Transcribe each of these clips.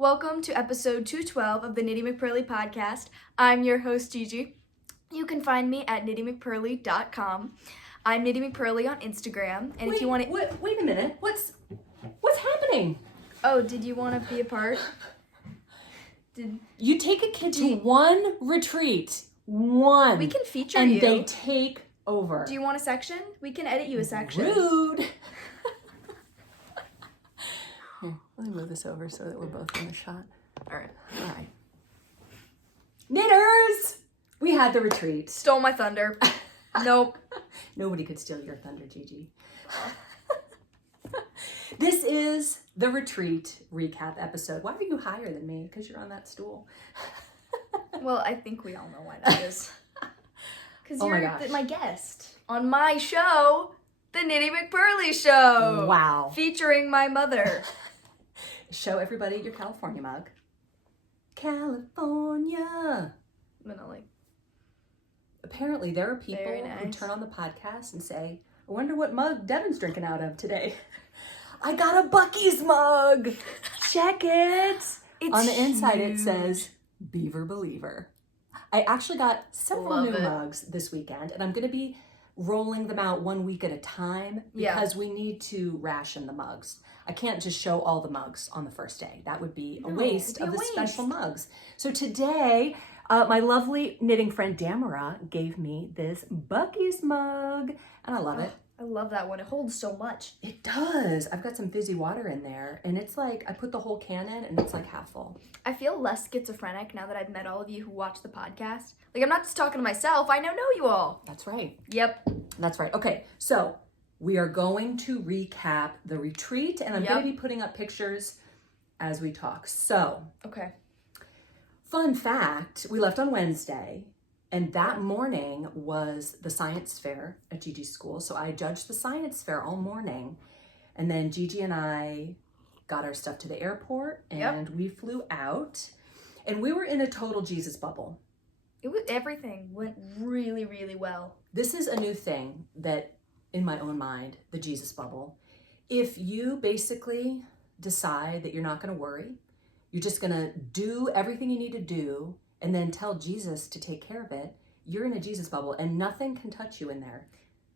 Welcome to episode 212 of the Knitty McPurly podcast. I'm your host, Gigi. You can find me at KnittyMcPurly.com. I'm Knitty McPurly on Instagram. And if you want to... Wait a minute. What's happening? Oh, did you want to be a part? You take a kid to one retreat. One. We can feature and you. And they take over. Do you want a section? We can edit you a section. Rude. Here, let me move this over so that we're both in the shot. All right. Knitters! We had the retreat. Stole my thunder. Nope. Nobody could steal your thunder, Gigi. This is the retreat recap episode. Why are you higher than me? Because you're on that stool. Well, I think we all know why that is. Because Oh my you're gosh. my guest on my show, the Knitty McPurly Show. Wow. Featuring my mother. Show everybody your California mug. California. I'm gonna like... Apparently there are people Very who nice. turn on the podcast and say, I wonder what mug Devin's drinking out of today. I got a Buc-ee's mug. Check it. It's on the inside huge. it says Beaver Believer. I actually got several Love new it. mugs this weekend, and I'm going to be rolling them out 1 week at a time because we need to ration the mugs. I can't just show all the mugs on the first day. That would be a waste of the special mugs. So today, my lovely knitting friend Damara gave me this Buc-ee's mug, and I love it. I love that one. It holds so much. It does. I've got some fizzy water in there, and it's like, I put the whole can in, and it's like half full. I feel less schizophrenic now that I've met all of you who watch the podcast. Like, I'm not just talking to myself. I now know you all. That's right. Yep. That's right. Okay, so we are going to recap the retreat, and I'm going to be putting up pictures as we talk. So, okay. Fun fact, we left on Wednesday, and that morning was the science fair at Gigi's school. So I judged the science fair all morning, and then Gigi and I got our stuff to the airport, and we flew out, and we were in a total Jesus bubble. Everything went really, really well. This is a new thing that, in my own mind, the Jesus bubble. If you basically decide that you're not going to worry, you're just going to do everything you need to do and then tell Jesus to take care of it, you're in a Jesus bubble and nothing can touch you in there.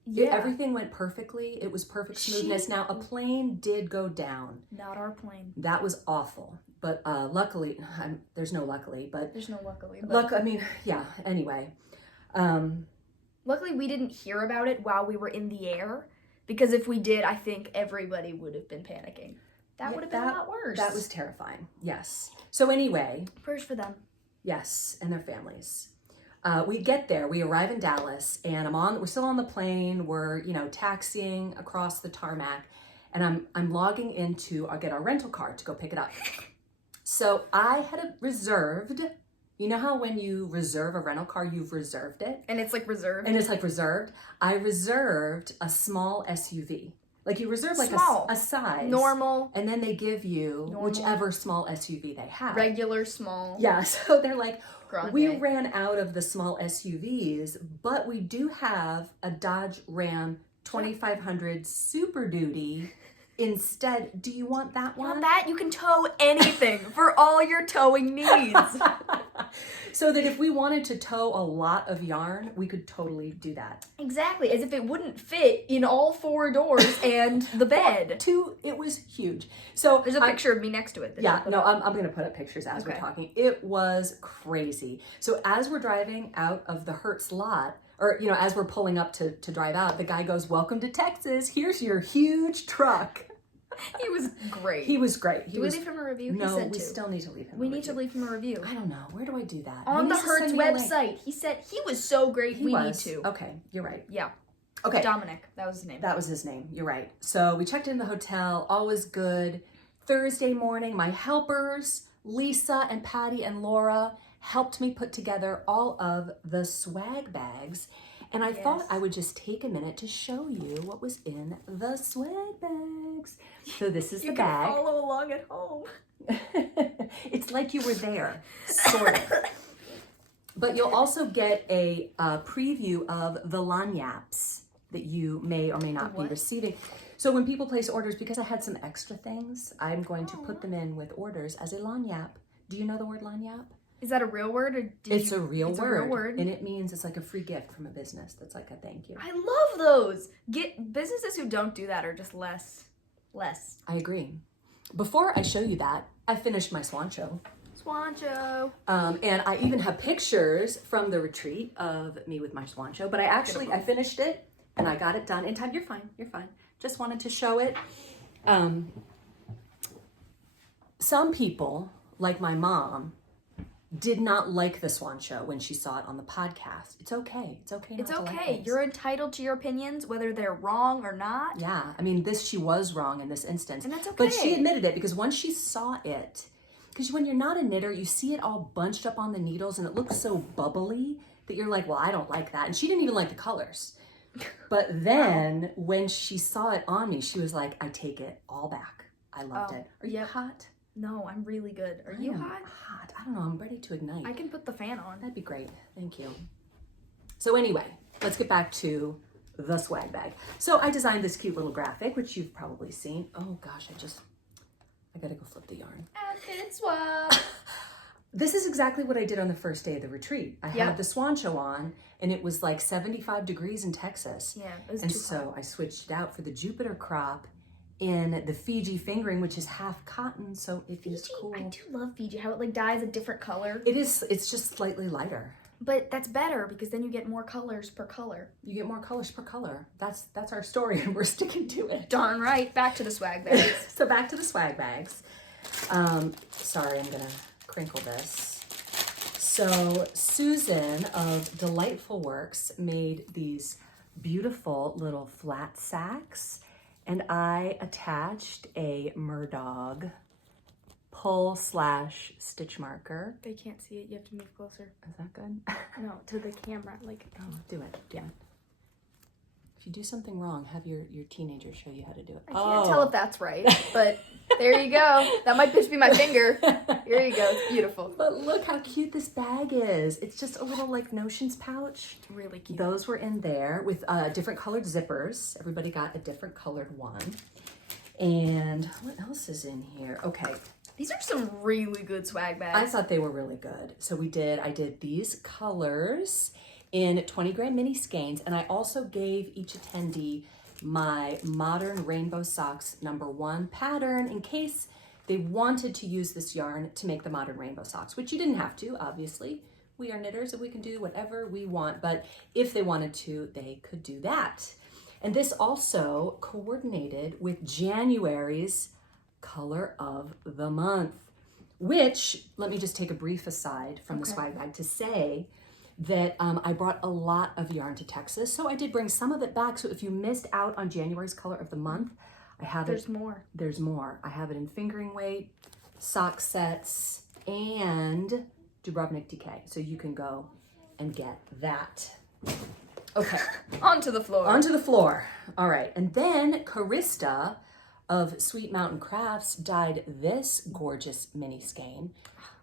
Yeah. Everything went perfectly. It was perfect smoothness. Now, a plane did go down. Not our plane. That was awful. But luckily, there's no luckily, but... There's no luckily. But... Anyway. Luckily, we didn't hear about it while we were in the air, because if we did, I think everybody would have been panicking. That would have been a lot worse. That was terrifying, yes. So anyway... Prayers for them. Yes, and their families. We get there, we arrive in Dallas, and we're still on the plane, we're, taxiing across the tarmac, and I'm logging into, I'll get our rental car to go pick it up. So I had reserved, you know how when you reserve a rental car, you've reserved it? And it's like reserved? And it's like reserved. I reserved a small SUV. Like you reserve like a size. Normal. And then they give you whichever small SUV they have. Regular, small. Yeah, so they're like, Grande. We ran out of the small SUVs, but we do have a Dodge Ram 2500 Super Duty instead. Do you want that one? Want that? You can tow anything for all your towing needs. So that if we wanted to tow a lot of yarn, we could totally do that. Exactly, as if it wouldn't fit in all four doors and the bed. It was huge. So there's a picture of me next to it. I'm going to put up pictures as we're talking. It was crazy. So as we're driving out of the Hertz lot, or, as we're pulling up to drive out, the guy goes, "Welcome to Texas. Here's your huge truck." He was great. He was great. Do we leave him a review? No, we still need to leave him a review. We need to leave him a review. I don't know. Where do I do that? On the Hertz website. He said he was so great. We need to. Okay, you're right. Yeah. Okay. Dominic. That was his name. That was his name. You're right. So we checked in the hotel. All was good. Thursday morning, my helpers, Lisa and Patty and Laura, helped me put together all of the swag bags. And I thought I would just take a minute to show you what was in the swag bags. So this is the bag. You can follow along at home. It's like you were there, sort of. But you'll also get a preview of the lagnaps that you may or may not be receiving. So when people place orders, because I had some extra things, I'm going to put them in with orders as a lanyap. Do you know the word lanyap? Is that a real word? Or It's a real word. A real word. And it means it's like a free gift from a business. That's like a thank you. I love those. Businesses who don't do that are just less. I agree. Before I show you that, I finished my swan show. Swan show. And I even have pictures from the retreat of me with my swan show. But I finished it and I got it done in time. You're fine. Just wanted to show it. Some people, like my mom, did not like the swan show when she saw it on the podcast. It's okay. It's okay not to like things. You're entitled to your opinions, whether they're wrong or not. Yeah. I mean, she was wrong in this instance. And that's okay. But she admitted it because once she saw it, because when you're not a knitter, you see it all bunched up on the needles and it looks so bubbly that you're like, well, I don't like that. And she didn't even like the colors. But then when she saw it on me, she was like, I take it all back. I loved it. Are you hot? No, I'm really good. Are you hot? Hot. I don't know. I'm ready to ignite. I can put the fan on. That'd be great. Thank you. So anyway, let's get back to the swag bag. So I designed this cute little graphic, which you've probably seen. Oh gosh, I gotta go flip the yarn. Outfit swap. This is exactly what I did on the first day of the retreat. I had the swan show on and it was like 75 degrees in Texas. Yeah, it was and too so hot. I switched it out for the Jupiter crop in the Fiji fingering, which is half cotton, so it is cool. I do love Fiji, how it like dyes a different color. It's just slightly lighter. But that's better because then you get more colors per color. You get more colors per color. That's our story and we're sticking to it. Darn right. Back to the swag bags. So back to the swag bags. Sorry, I'm gonna crinkle this. So Susan of Delightful Works made these beautiful little flat sacks and I attached a Murdog pull / stitch marker. They can't see it. You have to move closer. Is that good? No, to the camera. Like, oh, do it. Yeah. If you do something wrong, have your teenager show you how to do it. I can't tell if that's right, but there you go. That might just be my finger. Here you go. It's beautiful. But look how cute this bag is. It's just a little like notions pouch. It's really cute. Those were in there with different colored zippers. Everybody got a different colored one. And what else is in here? Okay. These are some really good swag bags. I thought they were really good. So I did these colors in 20 gram mini skeins, and I also gave each attendee my Modern Rainbow Socks #1 pattern in case they wanted to use this yarn to make the Modern Rainbow Socks, which you didn't have to, obviously. We are knitters and we can do whatever we want, but if they wanted to, they could do that. And this also coordinated with January's color of the month, which, let me just take a brief aside from the swag bag to say that I brought a lot of yarn to Texas. So I did bring some of it back. So if you missed out on January's color of the month, I have There's more. There's more. I have it in fingering weight, sock sets, and Dubrovnik DK. So you can go and get that. Okay. Onto the floor. Onto the floor. All right. And then Carista of Sweet Mountain Crafts dyed this gorgeous mini skein,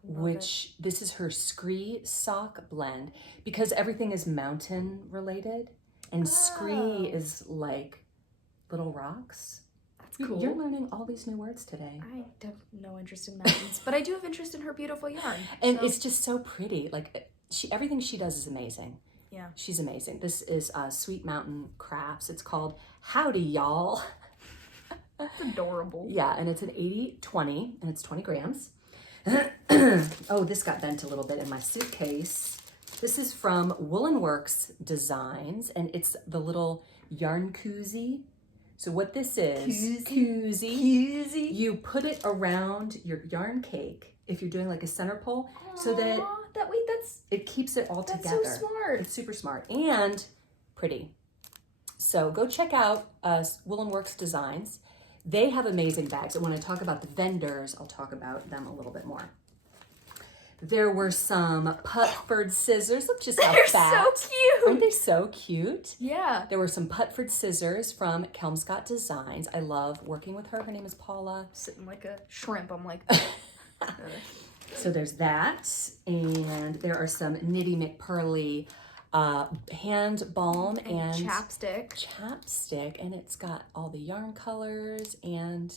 which this is her Scree sock blend because everything is mountain related and Scree is like little rocks. That's cool. You're learning all these new words today. I have no interest in mountains, but I do have interest in her beautiful yarn. And it's just so pretty. Like everything she does is amazing. Yeah. She's amazing. This is Sweet Mountain Crafts. It's called Howdy Y'all. That's adorable. Yeah, and it's an 80-20 and it's 20 grams. Oh, this got bent a little bit in my suitcase. This is from Woolen Works Designs, and it's the little yarn koozie. So what this is, koozie. You put it around your yarn cake if you're doing like a center pull, so that it keeps it all together. That's so smart. It's super smart and pretty. So go check out Woolen Works Designs. They have amazing bags, and when I talk about the vendors, I'll talk about them a little bit more. There were some Putford scissors. Look just how fat. They're so cute. Aren't they so cute? Yeah. There were some Putford scissors from Kelmscott Designs. I love working with her. Her name is Paula. Sitting like a shrimp. I'm like... So there's that. And there are some Knitty McPurly hand balm and chapstick. And it's got all the yarn colors and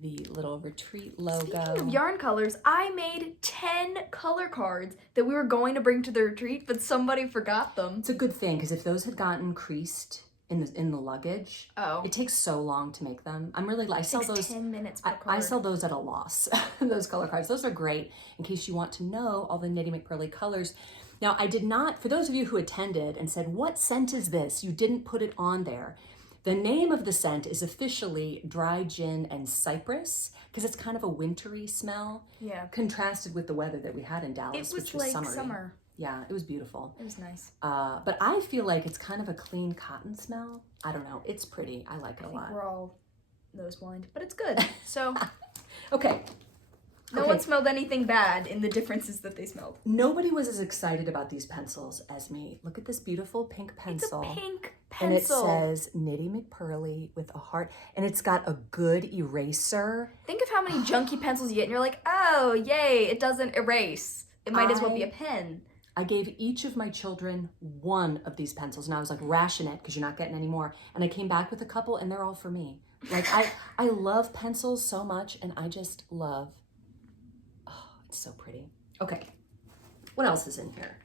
the little retreat logo. Speaking of yarn colors, I made 10 color cards that we were going to bring to the retreat, but somebody forgot them. It's a good thing, because if those had gotten creased in the luggage, it takes so long to make them. I sell those 10 minutes per card. I sell those at a loss. Those color cards. Those are great in case you want to know all the Knitty McPurly colors. Now, I did not, for those of you who attended and said, what scent is this? You didn't put it on there. The name of the scent is officially Dry Gin and Cypress, because it's kind of a wintry smell. Yeah. Contrasted with the weather that we had in Dallas, which was like summer. Yeah, it was beautiful. It was nice. But I feel like it's kind of a clean cotton smell. I don't know. It's pretty. I like it a lot. I think we're all nose blind, but it's good. So, okay. No one smelled anything bad in the differences that they smelled. Nobody was as excited about these pencils as me. Look at this beautiful pink pencil. It's a pink pencil. And it says Knitty McPurly with a heart. And it's got a good eraser. Think of how many junky pencils you get and you're like, oh, yay, it doesn't erase. It might as well be a pen. I gave each of my children one of these pencils. And I was like, ration it because you're not getting any more. And I came back with a couple and they're all for me. Like, I love pencils so much, and I just love... It's so pretty. Okay, what else is in here?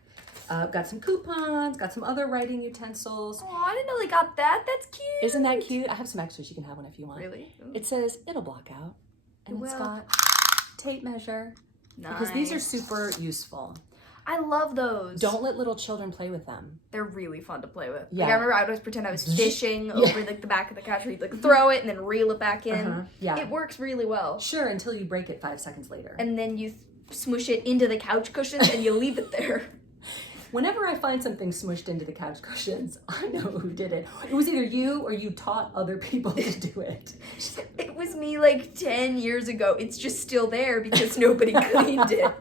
Got some coupons, got some other writing utensils. Oh, I didn't know they got that. That's cute. Isn't that cute? I have some extras. You can have one if you want. Really? Ooh. It says it'll block out. And it's got tape measure. Nice. Because these are super useful. I love those. Don't let little children play with them. They're really fun to play with. Yeah. Like, I remember I would always pretend I was fishing over the back of the couch where you'd like throw it and then reel it back in. Yeah. It works really well. Sure, until you break it 5 seconds later. And then you smush it into the couch cushions and you leave it there. Whenever I find something smushed into the couch cushions, I know who did it. It was either you or you taught other people to do it. It was me like 10 years ago. It's just still there because nobody cleaned it.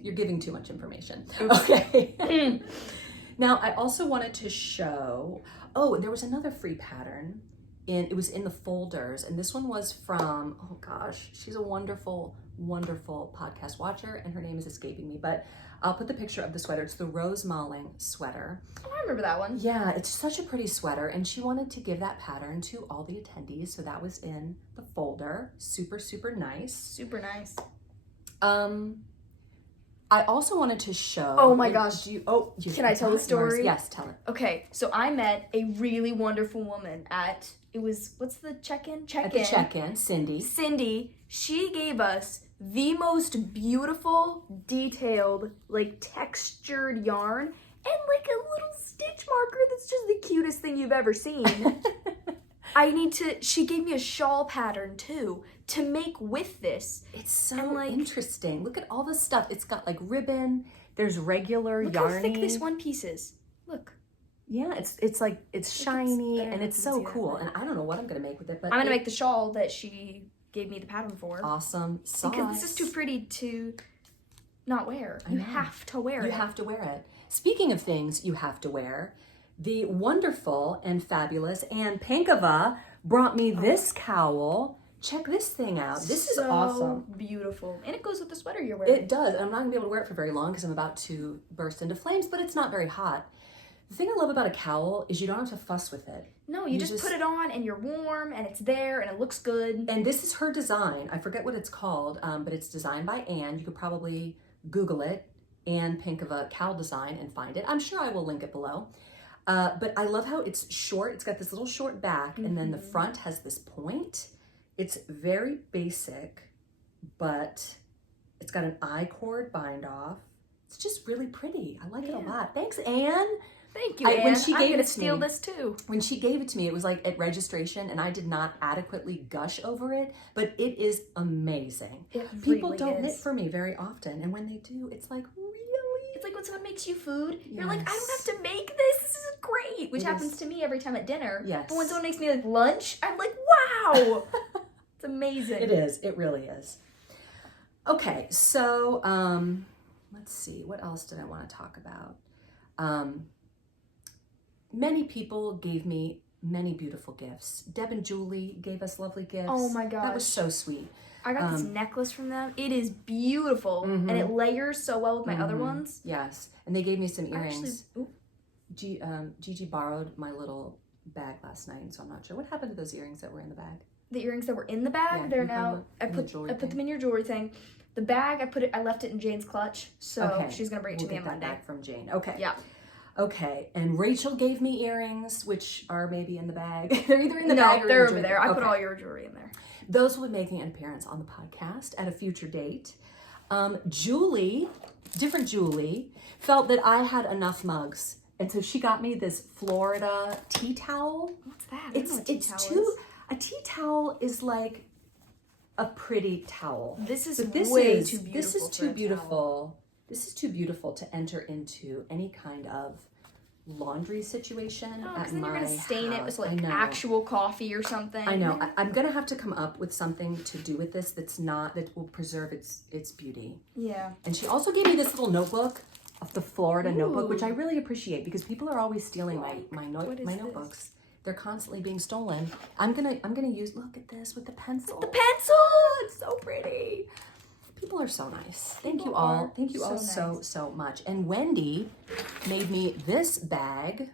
You're giving too much information. Okay. Now, I also wanted to show, there was another free pattern. It was in the folders, and this one was from, oh gosh, she's a wonderful, wonderful podcast watcher, and her name is escaping me, but I'll put the picture of the sweater. It's the Rose Malling sweater. Oh, I remember that one. Yeah, it's such a pretty sweater, and she wanted to give that pattern to all the attendees, so that was in the folder. Super, super nice. Super nice. I also wanted to show... Oh my gosh. Can I tell the story? Yes, tell it. Okay, so I met a really wonderful woman at... what's the check-in? At the check-in, Cindy. Cindy, she gave us the most beautiful, detailed, like textured yarn and like a little stitch marker that's just the cutest thing you've ever seen. She gave me a shawl pattern too to make with this. It's so interesting. Look at all the stuff. It's got like ribbon, there's regular yarning. Look how thick this one piece is. Look. Yeah, it's shiny and it's so cool. And I don't know what I'm gonna make with it, but I'm gonna make the shawl that she gave me the pattern for. Awesome sauce. Because this is too pretty to not wear. You have to wear it. You have to wear it. Speaking of things you have to wear, the wonderful and fabulous Anne Pinkava brought me this cowl. Check this thing out. This is awesome. Beautiful. And it goes with the sweater you're wearing. It does. And I'm not gonna be able to wear it for very long because I'm about to burst into flames, but it's not very hot. The thing I love about a cowl is you don't have to fuss with it. No, you just put it on and you're warm and it's there and it looks good. And this is her design. I forget what it's called, but it's designed by Anne. You could probably Google it, Anne Pinkava cowl design, and find it. I'm sure I will link it below. But I love how it's short. It's got this little short back, and then the front has this point. It's very basic, but it's got an I-cord bind off. It's just really pretty. I like it a lot. Thanks, Anne. Thank you, Anne. When she gave I'm gonna steal this too. When she gave it to me, it was like at registration, and I did not adequately gush over it, but it is amazing. People don't knit for me very often, and when they do, it's like, really? It's like when someone makes you food, you're like, I don't have to make this. This is great, which happens to me every time at dinner. Yes. But when someone makes me like lunch, I'm like, wow, it's amazing. It is. It really is. Okay, so let's see. What else did I want to talk about? Many people gave me many beautiful gifts. Deb and Julie gave us lovely gifts. Oh my gosh. That was so sweet. I got this necklace from them. It is beautiful, and it layers so well with my other ones. Yes, and they gave me some earrings. Gigi borrowed my little bag last night, so I'm not sure what happened to those earrings that were in the bag. The earrings that were in the bag, they're now. I put them in your jewelry thing. The bag, I left it in Jane's clutch, so she's gonna bring it to me on Monday. Back from Jane. Okay. Yeah. Okay, and Rachel gave me earrings, which are maybe in the bag. They're either in the bag or they're over there. I put all your jewelry in there. Those will be making an appearance on the podcast at a future date. Julie, different Julie, felt that I had enough mugs, and so she got me this Florida tea towel. What's that? A tea towel is like a pretty towel. This is way too beautiful. This is too beautiful. This is too beautiful to enter into any kind of laundry situation at my house. Then you're gonna stain it with like actual coffee or something. I know. I'm gonna have to come up with something to do with this that will preserve its beauty. Yeah. And she also gave me this little notebook, of the Florida notebook, which I really appreciate because people are always stealing my notebooks. They're constantly being stolen. I'm gonna use. Look at this with the pencil. The pencil. It's so pretty. People are so nice. Thank you all so much. And Wendy made me this bag.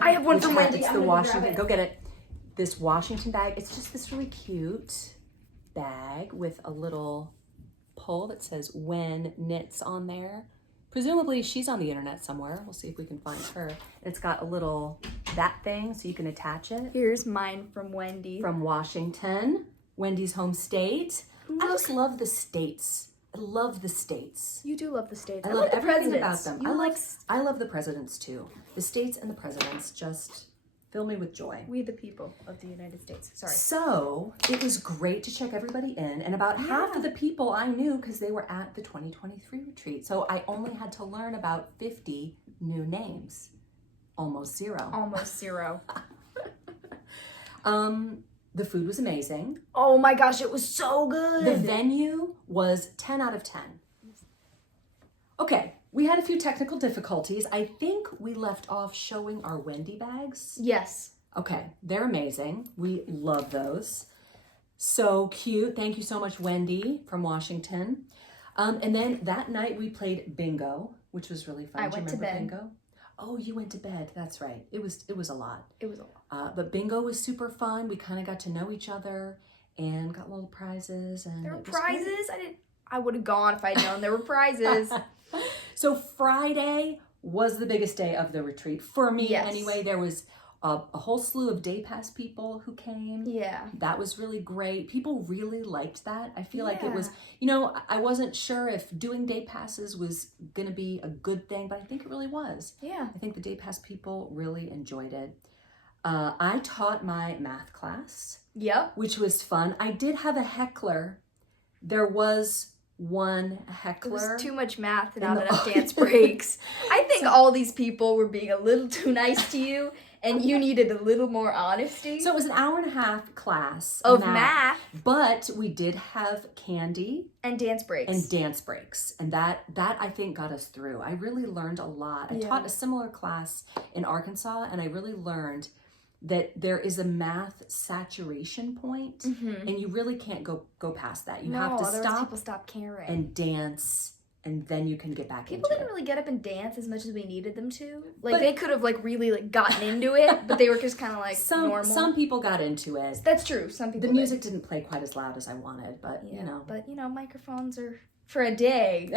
I have one from Wendy. It's the Washington. Go get it. This Washington bag. It's just this really cute bag with a little pull that says "When Knits" on there. Presumably she's on the internet somewhere. We'll see if we can find her. It's got a little that thing so you can attach it. Here's mine from Wendy. From Washington, Wendy's home state. I just love the states. I love the states. You do love the states. I love everything about them. I love the presidents too. The states and the presidents just fill me with joy. We the people of the United States. Sorry. So it was great to check everybody in, and about half of the people I knew because they were at the 2023 retreat. So I only had to learn about 50 new names. Almost zero. Almost zero. The food was amazing. Oh my gosh, it was so good. The venue was 10 out of 10. Okay, we had a few technical difficulties. I think we left off showing our Wendy bags. Yes. Okay, they're amazing. We love those. So cute. Thank you so much, Wendy from Washington. And then that night we played bingo, which was really fun. I went to bed. Bingo? Oh, you went to bed. That's right. It was a lot. It was a lot. But bingo was super fun. We kind of got to know each other and got little prizes. And there were prizes? I would have gone if I'd known there were prizes. So Friday was the biggest day of the retreat for me. Anyway, there was a whole slew of day pass people who came. Yeah. That was really great. People really liked that. I feel like it was, I wasn't sure if doing day passes was going to be a good thing, but I think it really was. Yeah. I think the day pass people really enjoyed it. I taught my math class. Yep. Which was fun. I did have a heckler. There was one heckler. It was too much math and not enough dance breaks. I think all these people were being a little too nice to you. And you needed a little more honesty. So it was an hour and a half class of math. But we did have candy. And dance breaks. And that I think got us through. I really learned a lot. I taught a similar class in Arkansas, and I really learned that there is a math saturation point, and you really can't go past that. You have to people stop caring. And dance. And then you can get back into it. People didn't really get up and dance as much as we needed them to. Like, they could have, really gotten into it, but they were just kind of, normal. Some people got into it. That's true. Some people The music didn't play quite as loud as I wanted, but, But, microphones are for a day.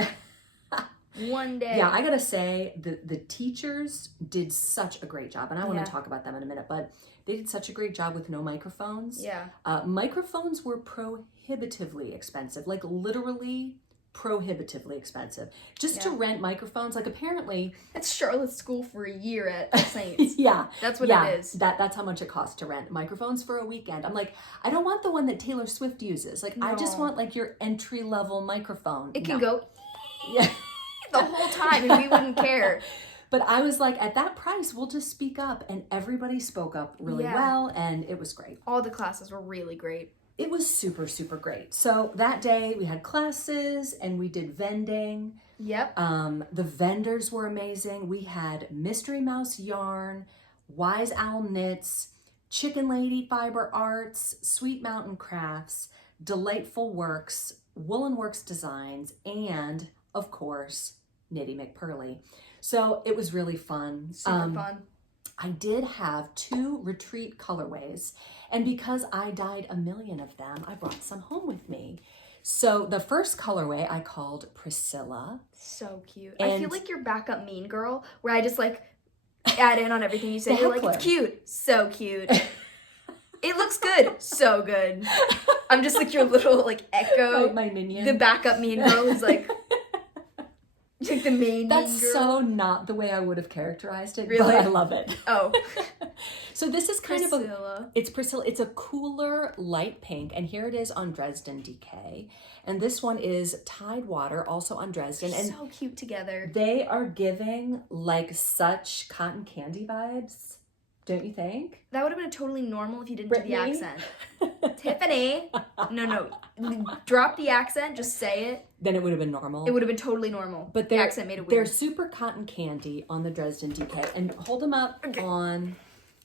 One day. Yeah, I gotta say, the teachers did such a great job. And I want to talk about them in a minute, but they did such a great job with no microphones. Yeah. Microphones were prohibitively expensive. Literally prohibitively expensive just to rent microphones. Apparently it's Charlotte's school for a year at Saints. That's what it is. That's how much it costs to rent microphones for a weekend. I'm like, I don't want the one that Taylor Swift uses. I just want your entry level microphone. It can go the whole time and we wouldn't care. But I was like, at that price, we'll just speak up, and everybody spoke up really well, and it was great. All the classes were really great. It was super, super great. So that day we had classes and we did vending. Yep. The vendors were amazing. We had Mystery Mouse Yarn, Wise Owl Knits, Chicken Lady Fiber Arts, Sweet Mountain Crafts, Delightful Works, Woolen Works Designs, and of course, Knitty McPurly. So it was really fun. Super fun. I did have 2 retreat colorways, and because I dyed a million of them, I brought some home with me. So the first colorway I called Priscilla. So cute. And I feel like you're backup mean girl, where I just like add in on everything you say. The You're like, heckler. it's cute. So cute. It looks good. So good. I'm just like your little like echo. My minion. The backup mean girl is like the main That's mean girl. so not the way I would have characterized it, Really? but I love it. Oh. So this is kind of a, Priscilla. it's Priscilla, it's a cooler light pink, and here it is on Dresden DK. And this one is Tidewater, also on Dresden. And So cute together. they are giving like such cotton candy vibes, don't you think? That would have been totally normal if you didn't do the Brittany? accent. Tiffany. No. Drop the accent, just say it. Then it would have been normal. It would have been totally normal. But the they're, accent made it they're weird. super cotton candy on the Dresden DK. And hold them up on,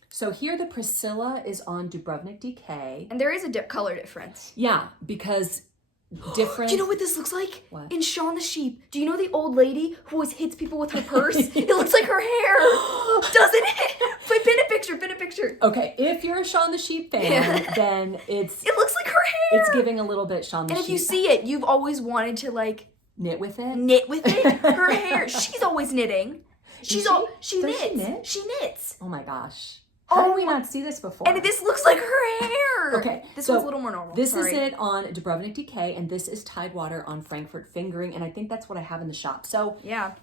so here the Priscilla is on Dubrovnik DK. And there is a color difference. Yeah, because different. Do you know what this looks like? What? In Shaun the Sheep. Do you know the old lady who always hits people with her purse? It looks like her hair. Doesn't it? Wait, pin a picture. Okay, if you're a Shaun the Sheep fan, Yeah. then it's It looks like her hair. it's giving a little bit Shaun the And Sheep. if you see it, you've always wanted to like knit with it. knit with it. Her hair. She's always knitting. She Does she knits. knit? She knits. Oh my gosh. How Oh did we my- not see this before? And this looks like her hair. Okay, This so one's a little more normal. This Sorry. is it on Dubrovnik DK, and this is Tidewater on Frankfurt Fingering, and I think that's what I have in the shop. So Yeah.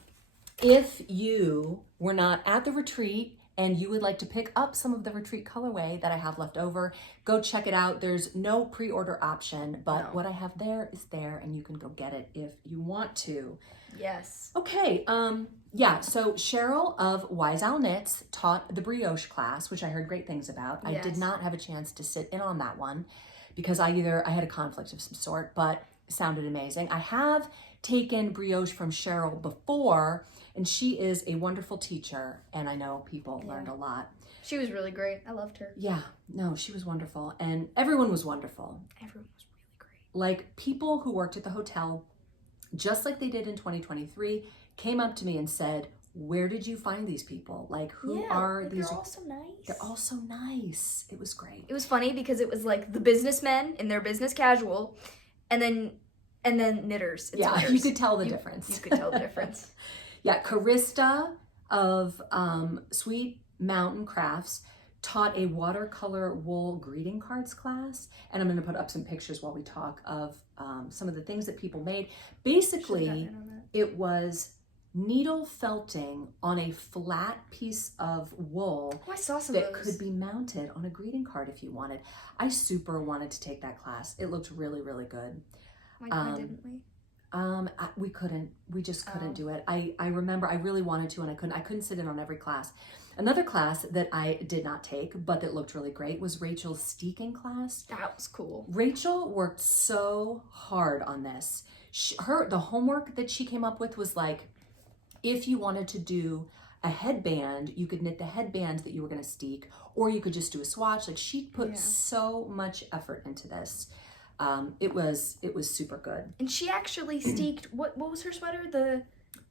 if you were not at the retreat and you would like to pick up some of the retreat colorway that I have left over, go check it out. There's no pre-order option, but No. what I have there is there, and you can go get it if you want to. Yes. Okay, yeah, so Cheryl of Wise Owl Knits taught the brioche class, which I heard great things about. I did Yes. not have a chance to sit in on that one because I had a conflict of some sort, but it sounded amazing. I have taken brioche from Cheryl before, and she is a wonderful teacher, and I know people learned a lot. She was really great. I loved her. Yeah, no, she was wonderful, and everyone was wonderful. Everyone was really great. Like, people who worked at the hotel, just like they did in 2023, came up to me and said, where did you find these people? Like, who are like, these? They're all so nice. They're all so nice. It was great. It was funny because it was like the businessmen in their business casual, and then knitters. It's Yeah, knitters. you could tell the difference. You could tell the difference. Yeah, Carista of Sweet Mountain Crafts taught a watercolor wool greeting cards class, and I'm going to put up some pictures while we talk of some of the things that people made. Basically, it was needle felting on a flat piece of wool Oh, I saw some that of those. could be mounted on a greeting card if you wanted. I super wanted to take that class. It looked really, really good. Why didn't we? We couldn't. We just couldn't do it. I remember I really wanted to, and I couldn't sit in on every class. Another class that I did not take, but that looked really great, was Rachel's steeking class. That was cool. Rachel worked so hard on this. The homework that she came up with was like, if you wanted to do a headband, you could knit the headband that you were going to steek, or you could just do a swatch. Like, she put so much effort into this. It was super good. And she actually steeked, what was her sweater?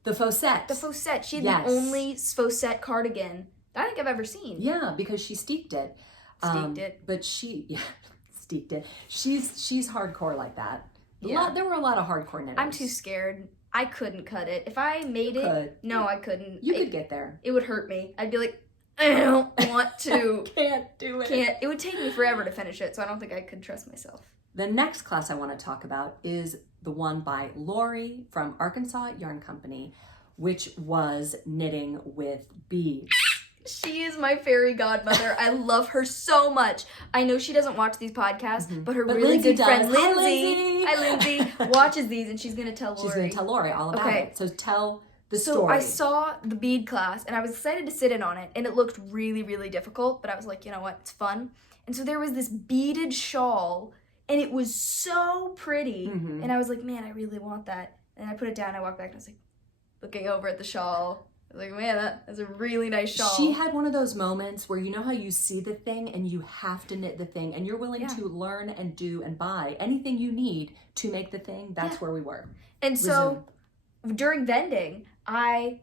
The faucette. The faucette. She had Yes. the only faucette cardigan that I think I've ever seen. Yeah, because she steeked it. Steeked it. But steeked it. She's hardcore like that. Yeah. There were a lot of hardcore knitters. I'm too scared. I couldn't cut it. If I made it, could. no, I couldn't. You could get there. It would hurt me. I'd be like, I don't want to. Can't do it. Can't. It would take me forever to finish it, so I don't think I could trust myself. The next class I want to talk about is the one by Lori from Arkansas Yarn Company, which was knitting with beads. She is my fairy godmother. I love her so much. I know she doesn't watch these podcasts, but her really Lindsay good friend does. Hi, Lindsay. Lindsay. Hi, Lindsay. Watches these, and she's gonna tell Lori. She's going to tell Lori all about Okay. it. So tell the So story. I saw the bead class, and I was excited to sit in on it, and it looked really, really difficult, but I was like, you know what, it's fun. And so there was this beaded shawl, and it was so pretty, and I was like, man, I really want that. And I put it down, I walked back, and I was like, looking over at the shawl, I was like, man, that's a really nice shawl. She had one of those moments where you know how you see the thing and you have to knit the thing and you're willing to learn and do and buy anything you need to make the thing. That's where we were. And so during vending, I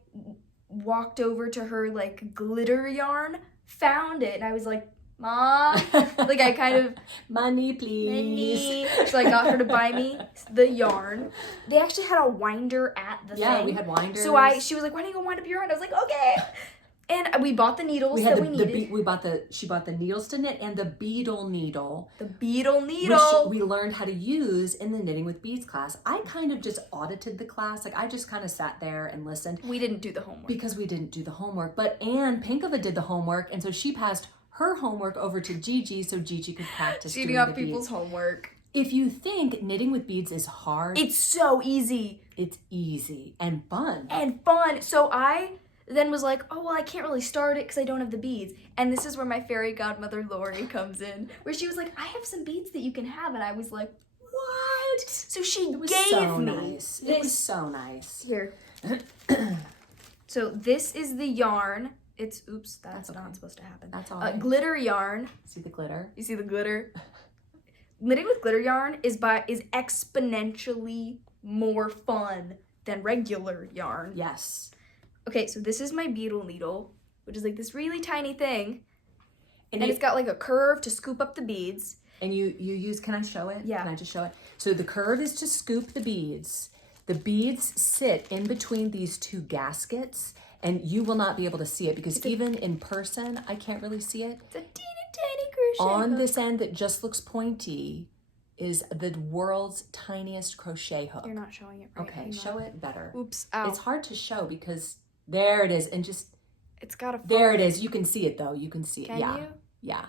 walked over to her like glitter yarn, found it, and I was like, Mom, like I kind of money please. So I got her to buy me the yarn. They actually had a winder at the thing. Yeah, we had winders. So she was like, why don't you go wind up your yarn? I was like, okay. And we bought the needles we needed. She bought the needles to knit and the beadle needle. The beadle needle. Which we learned how to use in the Knitting with Beads class. I kind of just audited the class. Like I just kind of sat there and listened. We didn't do the homework. Because we didn't do the homework. But Pinkava did the homework, and so she passed her homework over to Gigi so Gigi could practice doing the people's beads. homework. If you think knitting with beads is hard, it's so easy. It's easy and fun. So I then was like, oh, well, I can't really start it because I don't have the beads. And this is where my fairy godmother Lori comes in, where she was like, I have some beads that you can have. And I was like, what? So she gave me nice. It was so nice. Here. So this is the yarn. Oops, that's okay. Not supposed to happen. That's all right. Glitter yarn. See the glitter? You see the glitter? Knitting with glitter yarn is exponentially more fun than regular yarn. Yes. Okay, so this is my beadle needle, which is like this really tiny thing. And it's got like a curve to scoop up the beads. And you use, can I show it? Yeah. Can I just show it? So the curve is to scoop the beads. The beads sit in between these two gaskets. And you will not be able to see it because even in person, I can't really see it. It's a teeny tiny crochet On hook. this end that just looks pointy is the world's tiniest crochet hook. You're not showing it right. Okay, show it better. Oops, ow. It's hard to show because there it is. And just, it's got a focus. There it is. You can see it though. You can see it. Can you? Yeah.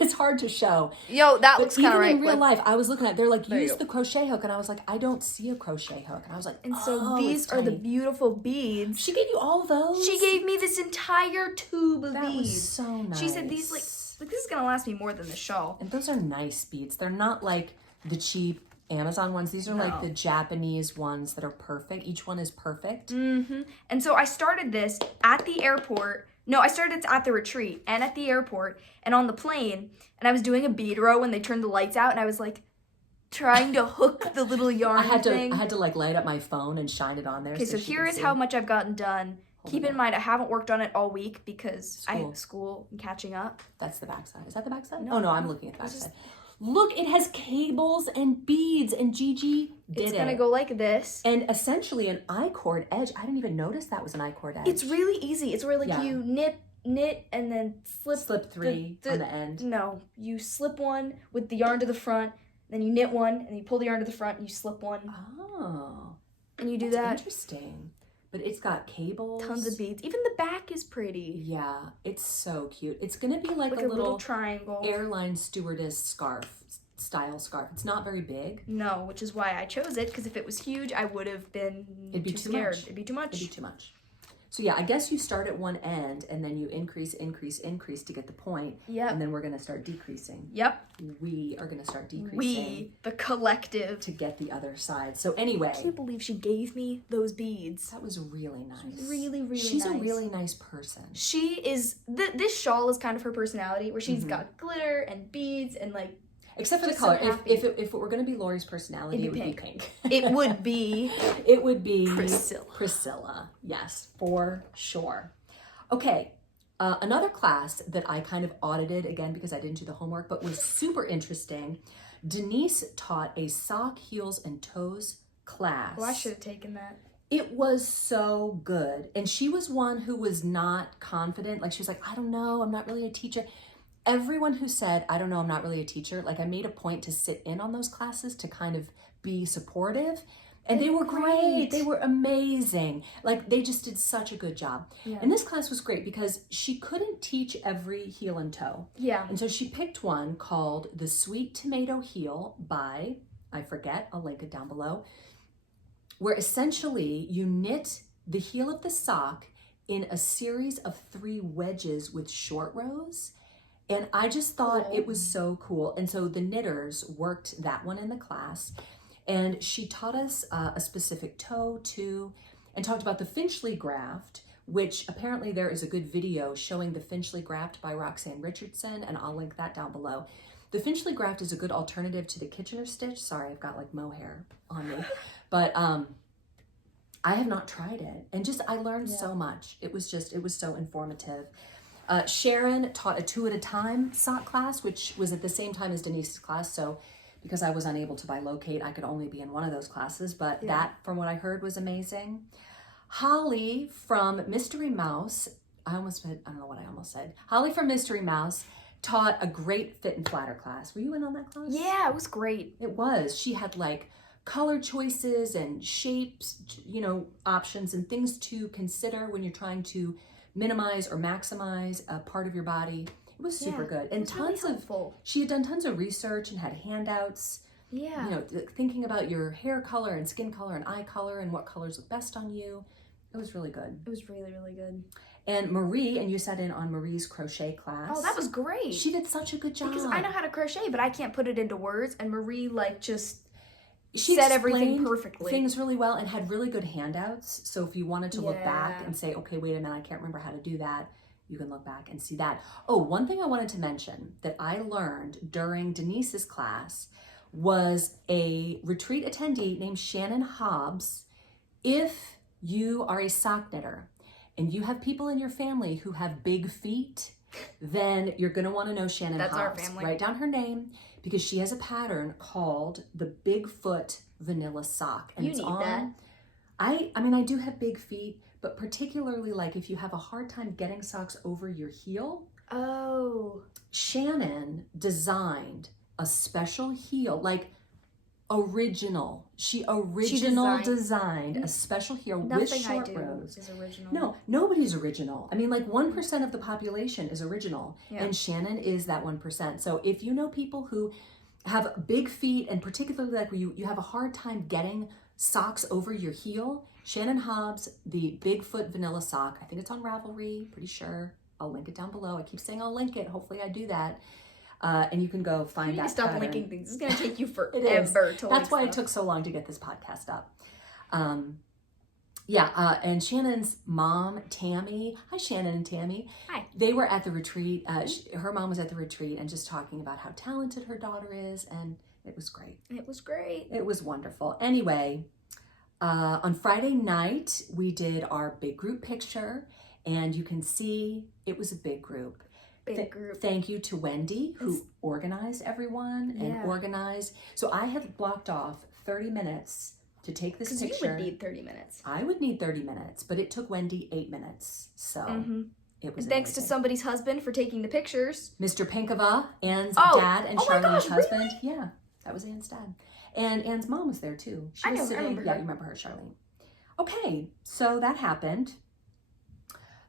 It's hard to show. Yo, that looks kind of right. Even in real life, I was looking at, they're like, use the crochet hook. And I was like, I don't see a crochet hook. And I was like, and so these are the beautiful beads. She gave you all of those? She gave me this entire tube of beads. That was so nice. She said these, like this is going to last me more than the shawl. And those are nice beads. They're not like the cheap Amazon ones. These are like the Japanese ones that are perfect. Each one is perfect. Mm-hmm. And so I started this at the airport. No, I started it at the retreat and at the airport and on the plane. And I was doing a bead row when they turned the lights out. And I was like trying to hook the little yarn thing. I had to like light up my phone and shine it on there. Okay, so here is how much I've gotten done. Keep in mind, I haven't worked on it all week because I have school and catching up. That's the backside. Is that the backside? No, oh, no, I'm looking at the backside. Look, it has cables and beads, and Gigi did it. It's going to go like this. And essentially an I-cord edge. I didn't even notice that was an I-cord edge. It's really easy. It's where like you knit and then slip three on the end. No, you slip one with the yarn to the front, then you knit one, and you pull the yarn to the front, and you slip one. Oh. And you do that. Interesting. But it's got cables. Tons of beads. Even the back is pretty. Yeah, it's so cute. It's going to be like a little triangle. Airline stewardess style scarf. It's not very big. No, which is why I chose it, because if it was huge, I would have been too scared. It'd be too much. It'd be too much. So yeah, I guess you start at one end and then you increase to get the point. Yep. And then we're going to start decreasing. Yep. We are going to start decreasing. We, the collective. To get the other side. So anyway. I can't believe she gave me those beads. That was really nice. Really, really She's nice. a really nice person. She is, this shawl is kind of her personality, where she's got glitter and beads and like, except for the color. If it were going to be Lori's personality, it would be pink. It would be. It would be Priscilla. Priscilla, yes, for sure. Okay, another class that I kind of audited, again, because I didn't do the homework, but was super interesting. Denise taught a sock, heels, and toes class. Well, I should have taken that. It was so good. And she was one who was not confident. Like, she was like, I don't know, I'm not really a teacher. Everyone who said, I don't know, I'm not really a teacher, like I made a point to sit in on those classes to kind of be supportive. And they were great. They were amazing. Like they just did such a good job. Yeah. And this class was great because she couldn't teach every heel and toe. Yeah. And so she picked one called The Sweet Tomato Heel by, I forget, I'll link it down below, where essentially you knit the heel of the sock in a series of 3 wedges with short rows. And I just thought it was so cool. And so the knitters worked that one in the class. And she taught us a specific toe too, and talked about the Finchley graft, which apparently there is a good video showing the Finchley graft by Roxanne Richardson, and I'll link that down below. The Finchley graft is a good alternative to the Kitchener stitch. Sorry, I've got like mohair on me. But I have not tried it. And just, I learned so much. It was so informative. Sharon taught a 2 at a time sock class, which was at the same time as Denise's class. So because I was unable to bilocate, I could only be in one of those classes. But that, from what I heard, was amazing. Holly from Mystery Mouse, I don't know what I almost said. Holly from Mystery Mouse taught a great fit and flatter class. Were you in on that class? Yeah, it was great. It was. She had like color choices and shapes, you know, options and things to consider when you're trying to minimize or maximize a part of your body. It was super good. And tons really helpful. She had done tons of research and had handouts. Yeah. You know, thinking about your hair color and skin color and eye color and what colors look best on you. It was really good. It was really, really good. And Marie, and you sat in on Marie's crochet class. Oh, that was great. She did such a good job. Because I know how to crochet, but I can't put it into words. And Marie, like, she said everything perfectly. Things really well and had really good handouts. So if you wanted to look back and say, okay, wait a minute, I can't remember how to do that, you can look back and see that. Oh, one thing I wanted to mention that I learned during Denise's class was a retreat attendee named Shannon Hobbs. If you are a sock knitter and you have people in your family who have big feet, then you're going to want to know Shannon Hobbs. That's our family. Write down her name because she has a pattern called the Bigfoot Vanilla Sock. And you need that. I mean, I do have big feet, but particularly like if you have a hard time getting socks over your heel. Oh. Shannon designed a special heel, like original. She designed a special heel with short rows. Is original. No, nobody's original. I mean, like 1% of the population is original, and Shannon is that 1%. So if you know people who have big feet, and particularly like where you have a hard time getting socks over your heel, Shannon Hobbs, the Bigfoot Vanilla Sock. I think it's on Ravelry, pretty sure. I'll link it down below. I keep saying I'll link it. Hopefully I do that. And you can go find that. Stop pattern. linking things. It's going to take you forever to That's why it took so long to get this podcast up. And Shannon's mom, Tammy. Hi, Shannon and Tammy. Hi. They were at the retreat. Her mom was at the retreat and just talking about how talented her daughter is. And it was great. It was great. It was wonderful. Anyway, on Friday night, we did our big group picture. And you can see it was a big group. Thank you to Wendy, who organized everyone and organized. So I had blocked off 30 minutes to take this picture. Because you would need 30 minutes. I would need 30 minutes, but it took Wendy 8 minutes. So it was thanks to somebody's husband for taking the pictures. Mr. Pinkava, Anne's dad and Charlene's husband. Really? Yeah, that was Anne's dad. And Anne's mom was there too. I remember her. Yeah, you remember her, Charlene. Okay, so that happened.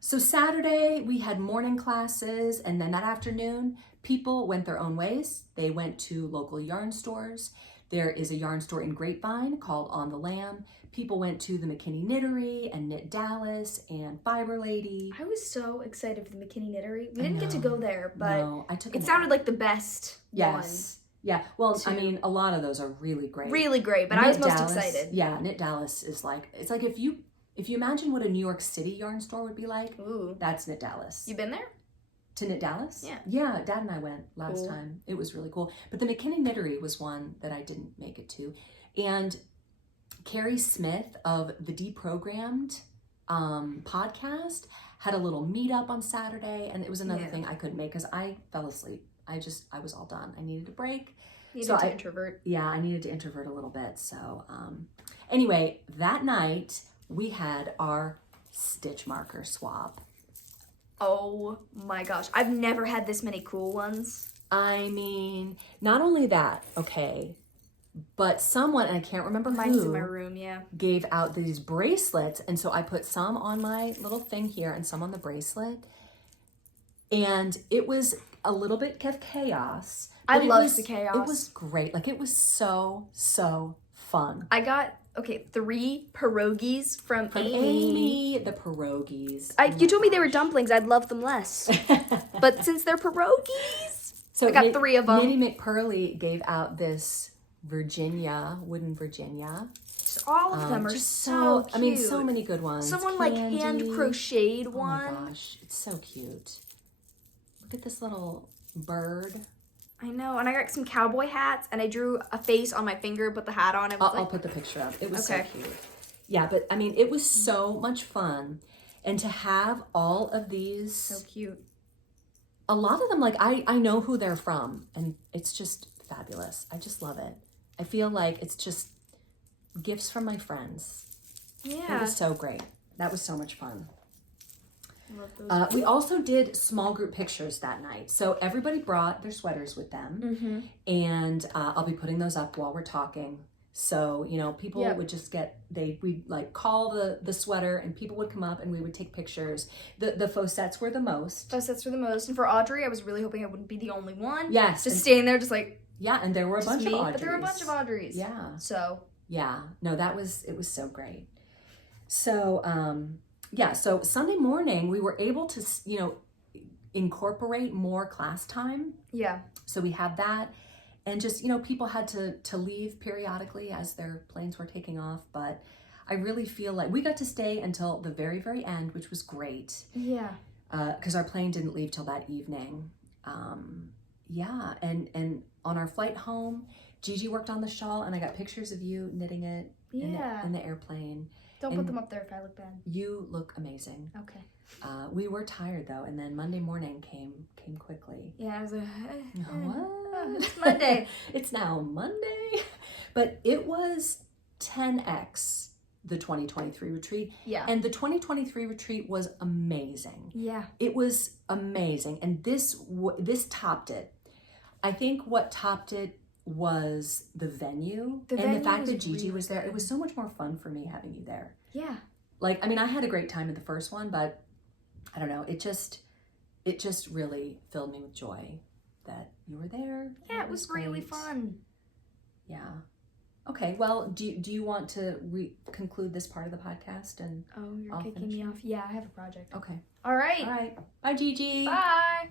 So Saturday, we had morning classes, and then that afternoon, people went their own ways. They went to local yarn stores. There is a yarn store in Grapevine called On the Lamb. People went to the McKinney Knittery and Knit Dallas and Fiber Lady. I was so excited for the McKinney Knittery. We didn't get to go there, but I took it sounded like the best one. Yeah, well, I mean, a lot of those are really great. Really great, but I was most excited. Yeah, Knit Dallas is like, it's like if you imagine what a New York City yarn store would be like, that's Knit Dallas. You been there? To Knit Dallas? Yeah. Yeah, Dad and I went last time. It was really cool. But the McKinney Knittery was one that I didn't make it to. And Carrie Smith of the Deprogrammed podcast had a little meetup on Saturday, and it was another thing I couldn't make because I fell asleep. I was all done. I needed a break. Introvert. Yeah, I needed to introvert a little bit. So anyway, that night we had our stitch marker swap. Oh my gosh. I've never had this many cool ones. I mean, not only that, okay, but someone, and I can't remember Mine's in my room, gave out these bracelets. And so I put some on my little thing here and some on the bracelet. And it was a little bit of chaos. I love the chaos. It was great. Like, it was so fun. I got, 3 pierogies from Amy. The pierogies. You told me they were dumplings. I'd love them less. But since they're pierogies, so I got 3 of them. Knitty McPurly gave out this wooden Virginia. Just all of them are just so cute. I mean, so many good ones. Someone like hand crocheted one. Oh my gosh, it's so cute. Look at this little bird. I know, and I got some cowboy hats, and I drew a face on my finger, put the hat on. I'll put the picture up. It was so cute. Yeah, but I mean, it was so much fun, and to have all of these, so cute. A lot of them, like I know who they're from, and it's just fabulous. I just love it. I feel like it's just gifts from my friends. Yeah, it was so great. That was so much fun. Love those. We also did small group pictures that night. So everybody brought their sweaters with them. And I'll be putting those up while we're talking. So, you know, people would just we'd like call the sweater and people would come up and we would take pictures. The faux sets were the most. Faux sets were the most. And for Audrey, I was really hoping I wouldn't be the only one. Yes. Just staying there just like. Yeah, and there were a bunch of Audreys. But there were a bunch of Audreys. Yeah. So. Yeah. No, it was so great. So, yeah, so Sunday morning, we were able to, you know, incorporate more class time. Yeah. So we had that. And just, you know, people had to leave periodically as their planes were taking off. But I really feel like we got to stay until the very, very end, which was great. Yeah. Because our plane didn't leave till that evening. Yeah, and on our flight home, Gigi worked on the shawl, and I got pictures of you knitting it in the airplane. Don't put them up there if I look bad. You look amazing. Okay. We were tired though, and then Monday morning came quickly. Yeah, I was like, what? It's Monday. It's now Monday. But it was 10x the 2023 retreat. Yeah. And the 2023 retreat was amazing. Yeah. It was amazing. And this topped it. I think what topped it was the venue and the fact that Gigi was there. It was so much more fun for me having you there. Yeah. Like, I mean, I had a great time at the first one, but I don't know. It just really filled me with joy that you were there. Yeah, it was really fun. Yeah. Okay. Well, do you want to conclude this part of the podcast? And you're kicking me off. Yeah, I have a project. Okay. All right. All right. Bye, Gigi. Bye.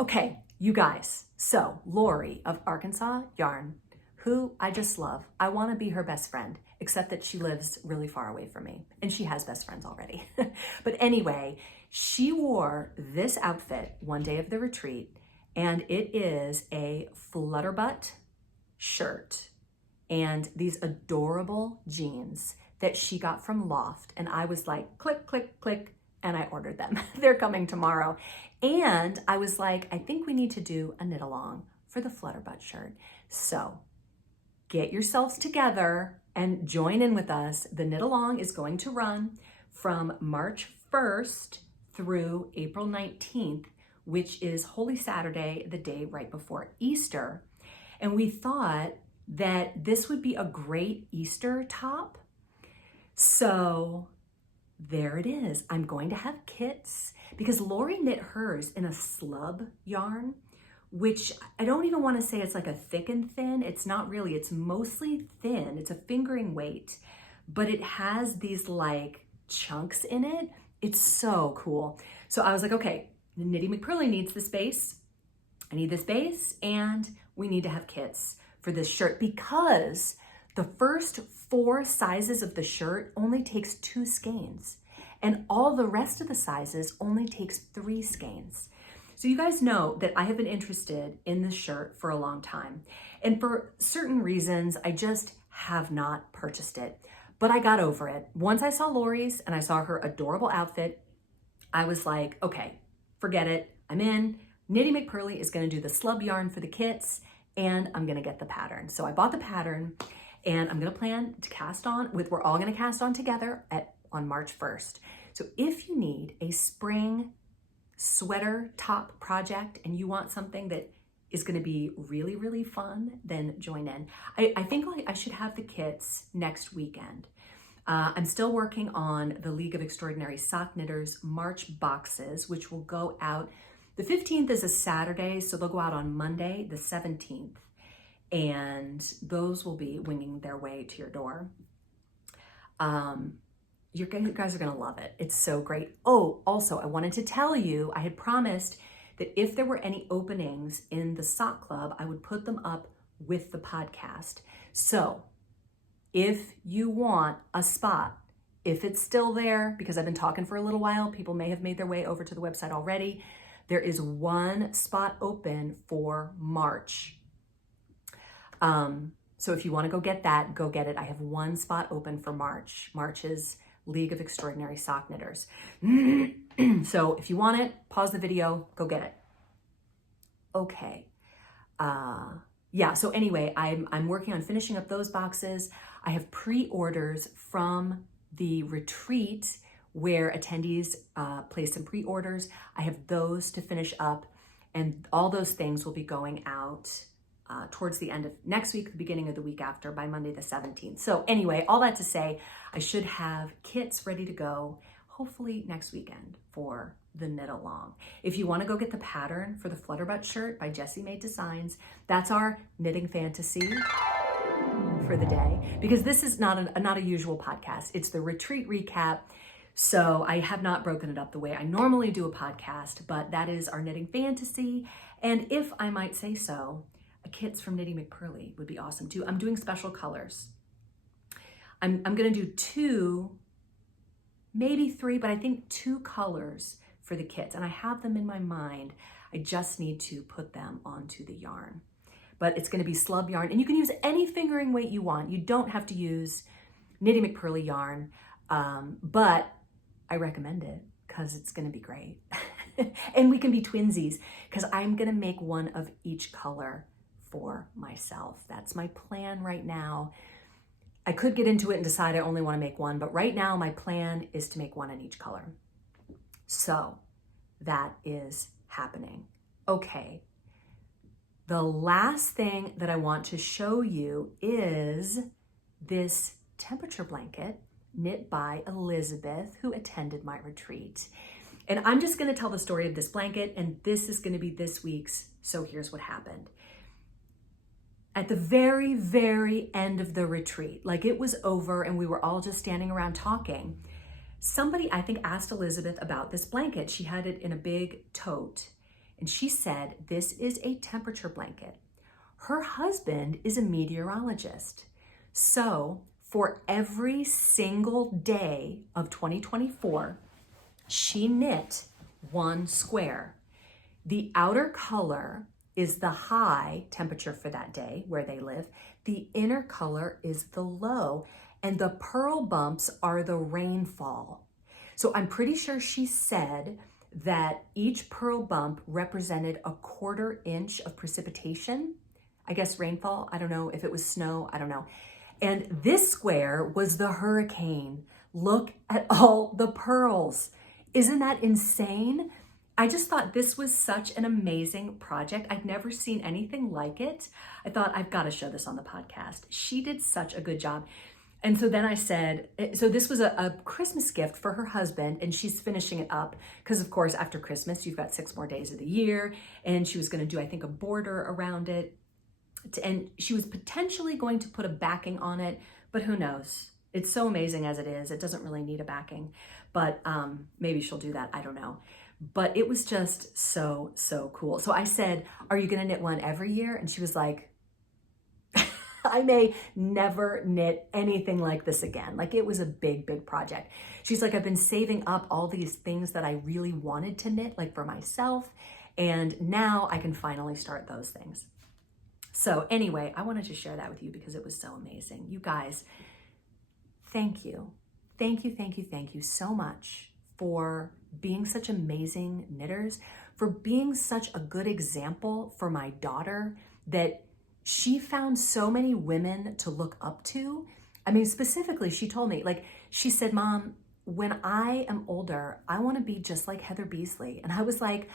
Okay, you guys. So Lori of Arkansas Yarn, who I just love. I want to be her best friend, except that she lives really far away from me, and she has best friends already. But anyway, she wore this outfit one day of the retreat, and it is a flutterbutt shirt and these adorable jeans that she got from Loft. And I was like, click, click, click, and I ordered them. They're coming tomorrow. And I was like, I think we need to do a knit along for the flutterbutt shirt. So get yourselves together and join in with us. The knit along is going to run from March 1st through April 19th, which is Holy Saturday, the day right before Easter. And we thought that this would be a great Easter top. So there it is. I'm going to have kits because Lori knit hers in a slub yarn, which I don't even want to say it's like a thick and thin. It's not really. It's mostly thin. It's a fingering weight, but it has these like chunks in it. It's so cool. So I was like, okay, Knitty McPurly needs the space. I need this base, and we need to have kits for this shirt because the first 4 sizes of the shirt only takes 2 skeins, and all the rest of the sizes only takes 3 skeins. So you guys know that I have been interested in this shirt for a long time, and for certain reasons, I just have not purchased it, but I got over it. Once I saw Lori's and I saw her adorable outfit, I was like, okay, forget it, I'm in. Knitty McPurly is gonna do the slub yarn for the kits, and I'm gonna get the pattern. So I bought the pattern, and I'm gonna plan to cast on we're all gonna cast on together on March 1st. So if you need a spring sweater top project and you want something that is gonna be really, really fun, then join in. I think I should have the kits next weekend. I'm still working on the League of Extraordinary Sock Knitters March boxes, which will go out. The 15th is a Saturday, so they'll go out on Monday, the 17th. And those will be winging their way to your door. You guys are gonna love it. It's so great. Oh, also, I wanted to tell you, I had promised that if there were any openings in the sock club, I would put them up with the podcast. So if you want a spot, if it's still there, because I've been talking for a little while, people may have made their way over to the website already. There is one spot open for March. So if you want to go get that, go get it. I have one spot open for March. March is League of Extraordinary Sock Knitters. So if you want it, pause the video, go get it. Okay. Yeah, so anyway, I'm working on finishing up those boxes. I have pre-orders from the retreat where attendees placed some pre-orders. I have those to finish up, and all those things will be going out towards the end of next week, the beginning of the week after, by Monday the 17th. So anyway, all that to say, I should have kits ready to go, hopefully next weekend for the knit along. If you want to go get the pattern for the Flutterbutt shirt by Jessie Made Designs, that's our knitting fantasy for the day, because this is not a usual podcast. It's the retreat recap. So I have not broken it up the way I normally do a podcast, but that is our knitting fantasy. And if I might say so, a kits from Knitty McPurly would be awesome too. I'm doing special colors. I'm going to do 2, maybe 3, but I think 2 colors for the kits. And I have them in my mind. I just need to put them onto the yarn. But it's going to be slub yarn, and you can use any fingering weight you want. You don't have to use Knitty McPurly yarn, but I recommend it because it's going to be great. And we can be twinsies because I'm going to make one of each color for myself. That's my plan right now. I could get into it and decide I only want to make one, but right now my plan is to make one in each color. So that is happening. Okay. The last thing that I want to show you is this temperature blanket knit by Elizabeth, who attended my retreat. And I'm just going to tell the story of this blanket, and this is going to be this week's So Here's What Happened. At the very, very end of the retreat, like it was over and we were all just standing around talking, somebody, I think, asked Elizabeth about this blanket. She had it in a big tote. And she said, this is a temperature blanket. Her husband is a meteorologist. So for every single day of 2024, she knit 1 square. The outer color is the high temperature for that day where they live. The inner color is the low, and the pearl bumps are the rainfall. So I'm pretty sure she said that each pearl bump represented a 1/4 inch of precipitation. I guess rainfall, I don't know if it was snow, I don't know. And this square was the hurricane. Look at all the pearls. Isn't that insane? I just thought this was such an amazing project. I've never seen anything like it. I thought, I've got to show this on the podcast. She did such a good job. And so then I said, so this was a Christmas gift for her husband, and she's finishing it up because, of course, after Christmas, you've got 6 more days of the year, and she was going to do, I think, a border around it. And she was potentially going to put a backing on it, but who knows? It's so amazing as it is. It doesn't really need a backing, but maybe she'll do that. I don't know. But it was just so, so cool. So I said, are you going to knit one every year? And she was like, I may never knit anything like this again. Like, it was a big, big project. She's like, I've been saving up all these things that I really wanted to knit, like for myself. And now I can finally start those things. So anyway, I wanted to share that with you because it was so amazing. You guys, thank you. Thank you, thank you, thank you so much for being such amazing knitters, for being such a good example for my daughter, that she found so many women to look up to. I mean, specifically, she told me, like, she said, Mom, when I am older, I want to be just like Heather Beasley. And I was like,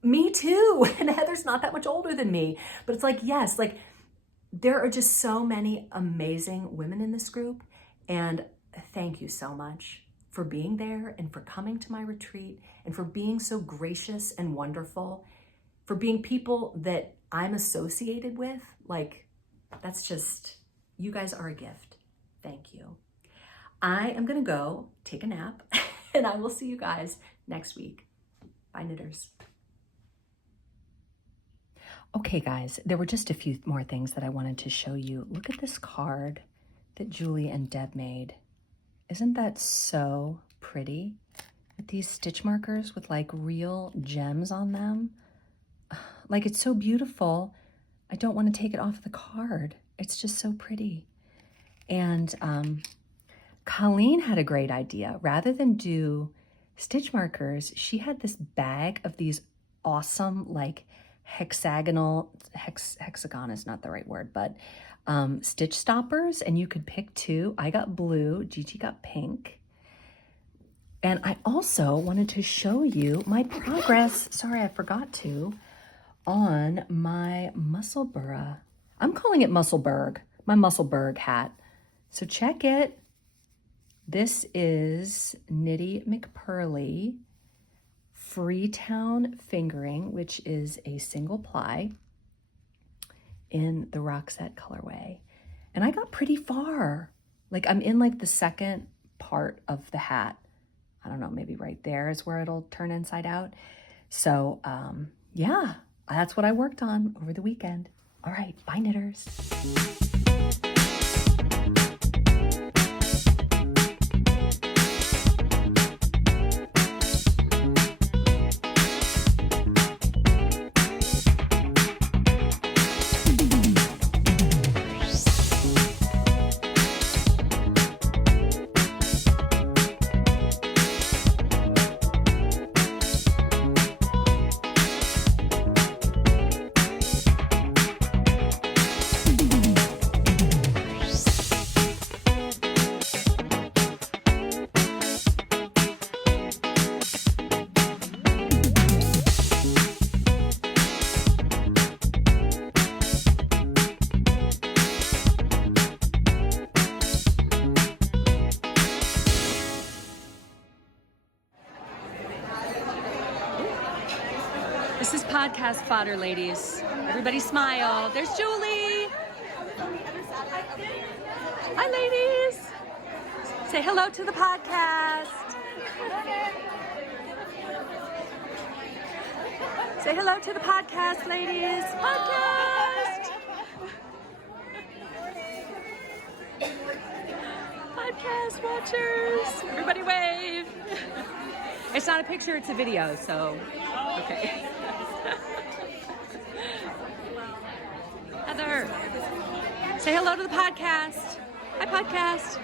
me too. And Heather's not that much older than me. But it's like, yes, like, there are just so many amazing women in this group. And thank you so much for being there and for coming to my retreat and for being so gracious and wonderful, for being people that I'm associated with. Like, that's just, you guys are a gift. Thank you. I am going to go take a nap and I will see you guys next week. Bye, knitters. Okay, guys, there were just a few more things that I wanted to show you. Look at this card that Julie and Deb made. Isn't that so pretty? With these stitch markers with like real gems on them. Like, it's so beautiful. I don't want to take it off the card. It's just so pretty. And Colleen had a great idea. Rather than do stitch markers, she had this bag of these awesome, like, hexagon is not the right word, but stitch stoppers, and you could pick two. I got blue, Gigi got pink. And I also wanted to show you my progress, sorry I forgot to, on my Musselburgh. I'm calling it Musselburgh, my Musselburgh hat. So check it. This is Knitty McPurly Freetown Fingering, which is a single ply in the Roxette colorway. And I got pretty far. Like, I'm in like the second part of the hat. I don't know, maybe right there is where it'll turn inside out. So yeah, that's what I worked on over the weekend. All right, bye knitters. This is podcast fodder, ladies. Everybody smile. There's Julie. Hi, ladies. Say hello to the podcast. Say hello to the podcast, ladies. Podcast. Podcast watchers. Everybody wave. It's not a picture, it's a video, so okay. Heather, say hello to the podcast. Hi, podcast.